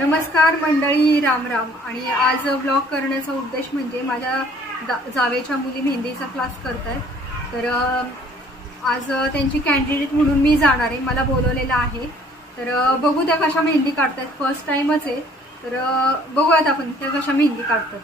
नमस्कार मंडळी, राम राम। आणि आज ब्लॉग करण्याचा उद्देश म्हणजे माझ्या जावेच्या मुली मेहंदीचा क्लास करतायत, तर आज त्यांची कॅन्डिडेट म्हणून मी जाणार आहे, मला बोलवलेलं आहे। तर बघू त्या कशा मेहंदी काढतात, फर्स्ट टाइमच आहे, तर बघूयात आपण त्या कशा मेहंदी काढतात।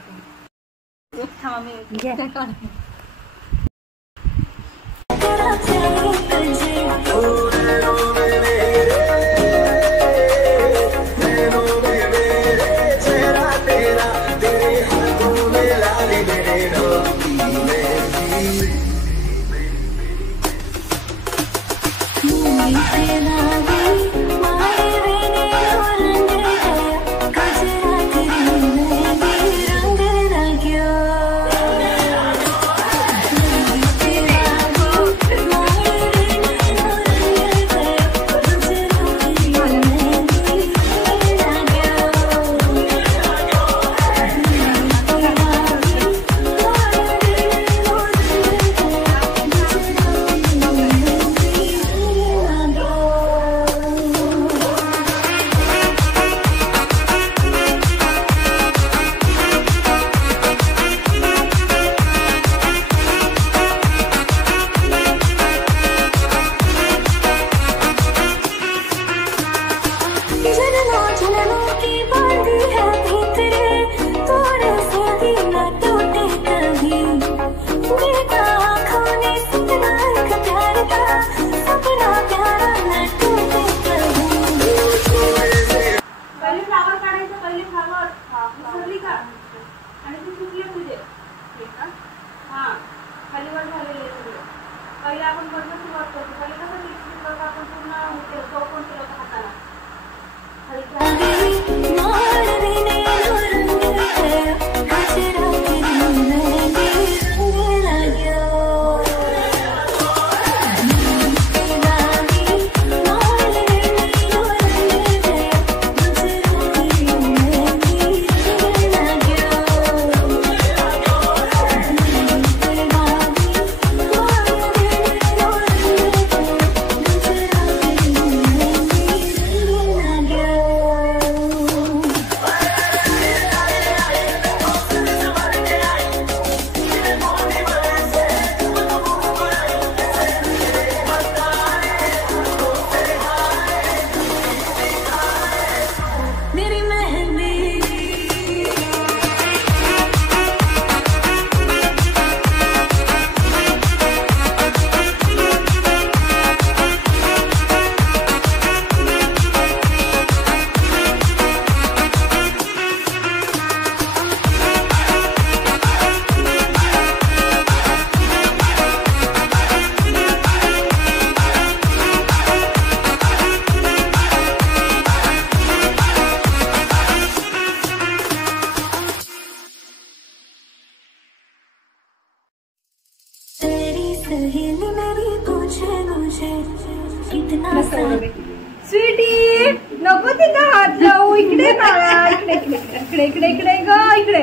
स्वीटी नको तिथं हात जाऊ, इकडे बाळा, इकडे इकडे इकडे इकडे ग, इकडे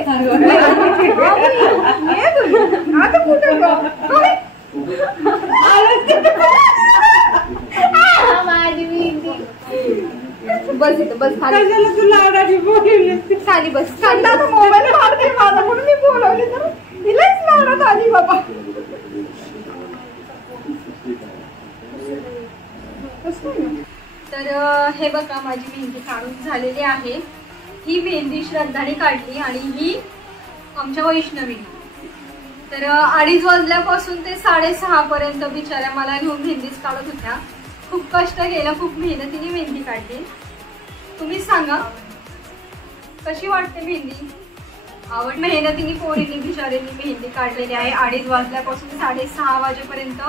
आता कुठं ग, बस इथं बस, खाली बस, खाली मोबाईल काढते माझा म्हणून मी बोलवली, तर तिलाच लावण्यात आली बाबा। तर हे बघा माझी मेहंदी काढून झालेली आहे। ही मेहंदी श्रद्धाने काढली आणि ही आमच्या वैष्णवीने। तर 2:30 वाजल्यापासून ते 6:30 पर्यंत बिचाऱ्या मला घेऊन मेहंदीच काढत होत्या। खूप कष्ट केलं, खूप मेहनतीने मेहंदी काढली। तुम्हीच सांगा कशी वाटते मेहंदी? आवड? मेहनतीने पोरीने बिचारीने मेहंदी काढलेली आहे। 2:30 वाजल्यापासून 6:30 वाजेपर्यंत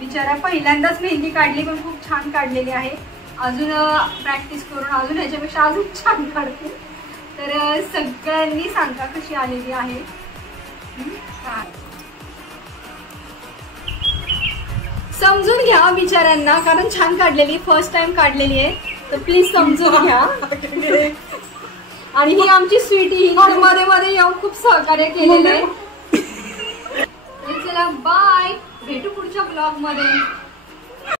बिचारा पहिल्यांदाच मेहंदी काढली, पण खूप छान काढलेली आहे। अजून प्रॅक्टिस करून अजून ह्याच्यापेक्षा अजून छान काढते। तर सगळ्यांनी सांगा कशी आलेली आहे। समजून घ्या बिचाऱ्यांना, कारण छान काढलेली, फर्स्ट टाइम काढलेली आहे, तर प्लीज समजून घ्या। आणि ही आमची स्वीटी, ही मध्ये मध्ये येऊन खूप सहकार्य केलेलं आहे। चला बाय, भेटू पुढच्या ब्लॉग मध्ये।